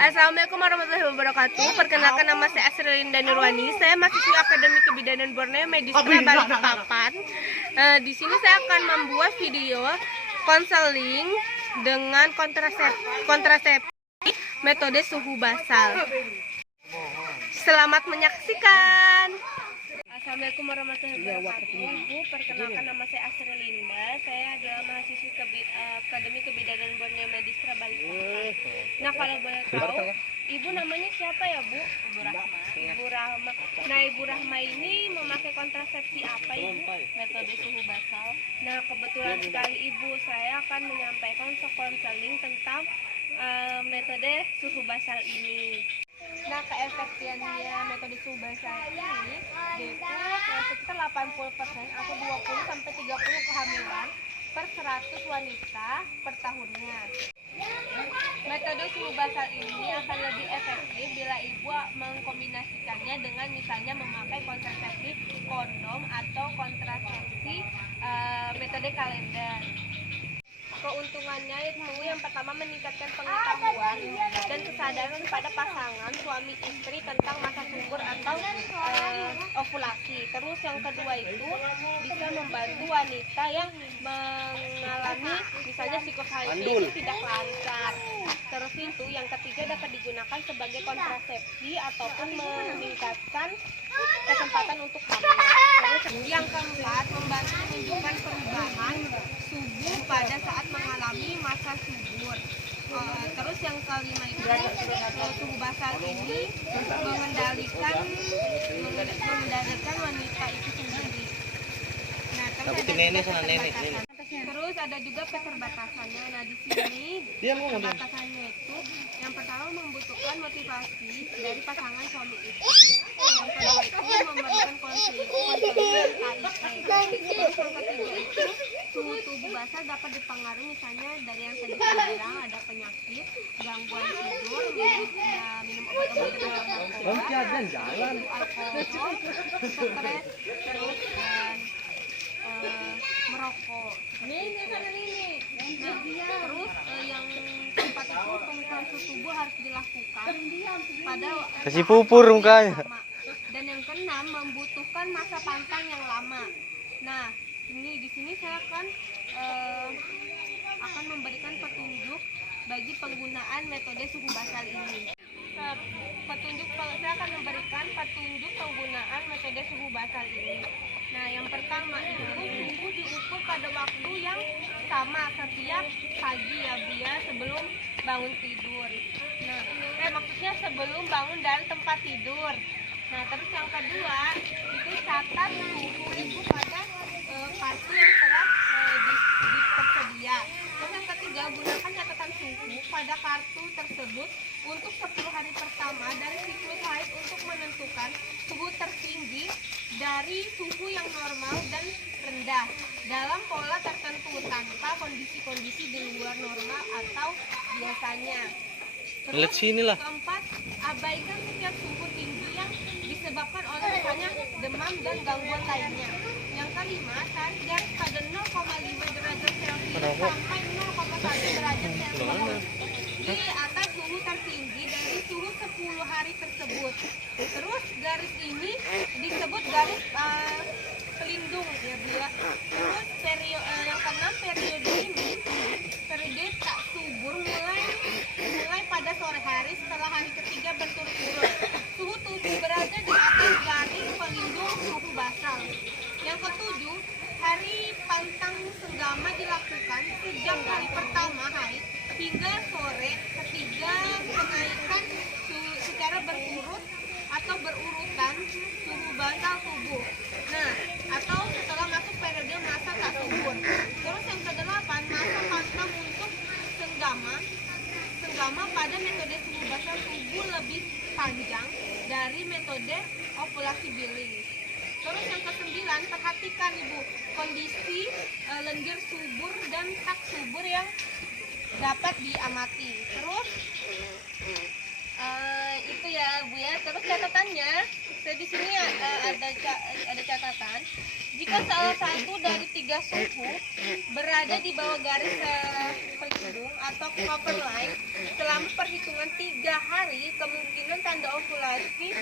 Assalamualaikum warahmatullahi wabarakatuh. Perkenalkan, nama saya Asrilinda Nurwani. Saya mahasiswi Akademi Kebidanan Borneo Medistra Balikpapan. Di sini saya akan membuat video konseling dengan kontrasepsi metode suhu basal. Selamat menyaksikan. Assalamualaikum warahmatullahi wabarakatuh. Ibu, perkenalkan, nama saya Asrilinda. Saya adalah mahasiswi Akademi Kebidanan Borneo Medistra Balikpapan. Nah, kalau boleh tahu, Ibu namanya siapa ya, Bu? Ibu Rahma. Ibu Rahma. Nah, Ibu Rahma ini memakai kontrasepsi apa, Ibu? Metode suhu basal. Nah, kebetulan sekali Ibu, saya akan menyampaikan konseling tentang metode suhu basal ini. Nah, keefektifannya metode suhu basal ini sekitar 80% atau 20-30 kehamilan per 100 wanita per tahunnya. Metode suhu basal ini akan lebih efektif bila ibu mengkombinasikannya dengan misalnya memakai kontrasepsi kondom atau kontrasepsi metode kalender. Keuntungannya itu yang pertama meningkatkan pengetahuan dan kesadaran pada pasangan suami istri tentang masa subur atau ovulasi. Terus yang kedua itu bisa membantu wanita yang mengalami misalnya siklus haid itu tidak lancar. Terus itu yang ketiga dapat digunakan sebagai kontrasepsi ataupun meningkatkan kesempatan untuk hamil. Terus yang keempat membantu menunjukkan perubahan subuh pada saat mengalami masa subur. Terus yang kelima itu suhu basal ini mengendalikan wanita itu sendiri. Nah, terus ada juga keterbatasannya. Nah, di sini keterbatasannya itu yang pertama membutuhkan motivasi dari pasangan suami istri. Yang kedua itu memerlukan konseling KIP. Terus yang ketiga itu suhu tubuh basal dapat dipengaruhi misalnya dari yang tadi saya bilang ada penyakit, gangguan tidur, minum obat-obatan alkohol, stres, terus dan merokok. Terus yang keempat itu pengukuran suhu tubuh harus dilakukan pada kasih pupur mukanya. Dan yang keenam membutuhkan masa pantang yang lama. Nah, di sini saya akan memberikan petunjuk bagi penggunaan metode suhu basal ini. Saya akan memberikan petunjuk penggunaan metode suhu basal ini. Nah, yang pertama itu suhu diukur pada waktu yang sama setiap pagi ya, Bu ya, sebelum bangun tidur. Nah, maksudnya sebelum bangun dari tempat tidur. Nah, terus yang kedua itu catat suhu ibu pada kartu yang telah tersedia. Terus yang ketiga, gunakan catatan suhu pada kartu tersebut untuk 10 hari pertama dari siklus haid untuk menentukan suhu tertinggi dari suhu yang normal dan rendah dalam pola tertentu tanpa kondisi-kondisi di luar normal atau biasanya. Terus keempat, abaikan setiap suhu tinggi yang disebabkan oleh misalnya demam dan gangguan lainnya. Yang kelima, tarik garis pada 0,5 derajat Celcius sampai 0,1 derajat Celcius di atas suhu tertinggi dari suhu 10 hari tersebut. Terus garis ini disebut garis pelindung ya, Bu ya. Terus yang keenam, periode tak subur mulai pada sore hari setelah hari ketiga berturut-turut. Suhu tubuh berada di atas garis pelindung suhu basal. Yang ketujuh, hari pantang senggama dilakukan sejak hari pertama haid hingga sore ketiga kenaikan secara berurut atau berurutan suhu basal tubuh. Nah, atau setelah masuk periode masa tak subur. Terus yang kedelapan, masa pantang untuk senggama pada metode suhu basal tubuh lebih panjang dari metode ovulasi Billings. Terus yang ke-9, perhatikan Ibu kondisi lendir subur dan tak subur yang dapat diamati. Terus itu ya Bu ya. Terus catatannya Saya di sini ada catatan, jika salah satu dari 3 suhu berada di bawah garis pelindung atau cover line selama perhitungan 3 hari, kemungkinan tanda ovulasi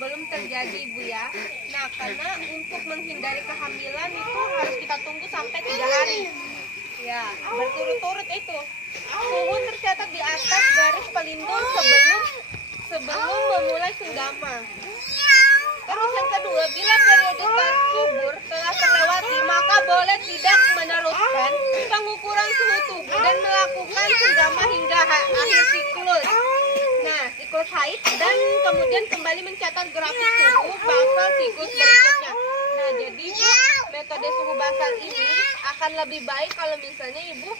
belum terjadi, Ibu ya. Nah, karena untuk menghindari kehamilan itu harus kita tunggu sampai 3 hari. Ya, berturut-turut itu. Suhu tercatat di atas garis pelindung sebelum memulai senggama. Terus yang kedua, bila periode subur telah terlewati, maka boleh tidak meneruskan pengukuran suhu tubuh dan melakukan senggama hingga akhir siklus. Nah, siklus haid, dan kemudian kembali mencatat grafik suhu basal siklus berikutnya. Nah, jadi metode suhu basal ini akan lebih baik kalau misalnya Ibu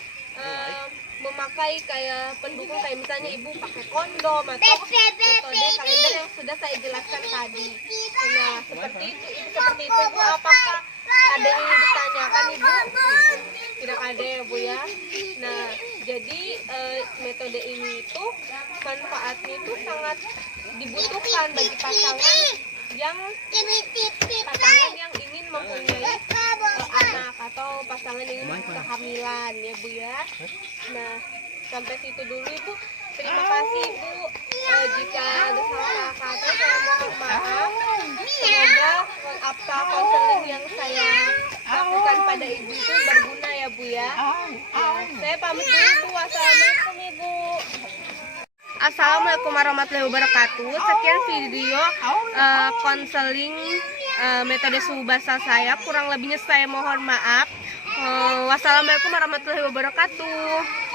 memakai kayak pendukung, kayak misalnya Ibu pakai kondom atau metode kalender yang sudah saya jelaskan tadi. Nah, seperti itu Ibu. Apakah ada yang ingin ditanyakan, Ibu? Tidak ada ya, Bu ya. Nah, jadi metode ini itu manfaatnya itu sangat dibutuhkan bagi pasangan yang ingin mempunyai anak atau pasangan yang ingin kehamilan ya, Bu ya. Nah, sampai situ dulu, Ibu. Terima kasih, Ibu. Jika ada salah kata, saya mohon maaf. Semoga apa konseling yang saya lakukan pada Ibu itu berguna ya, Bu ya. Saya pamit dulu, Bu. Wassalamualaikum, Ibu. Assalamualaikum warahmatullahi wabarakatuh. Sekian video konseling metode suhu basal saya. Kurang lebihnya saya mohon maaf. Wassalamualaikum warahmatullahi wabarakatuh.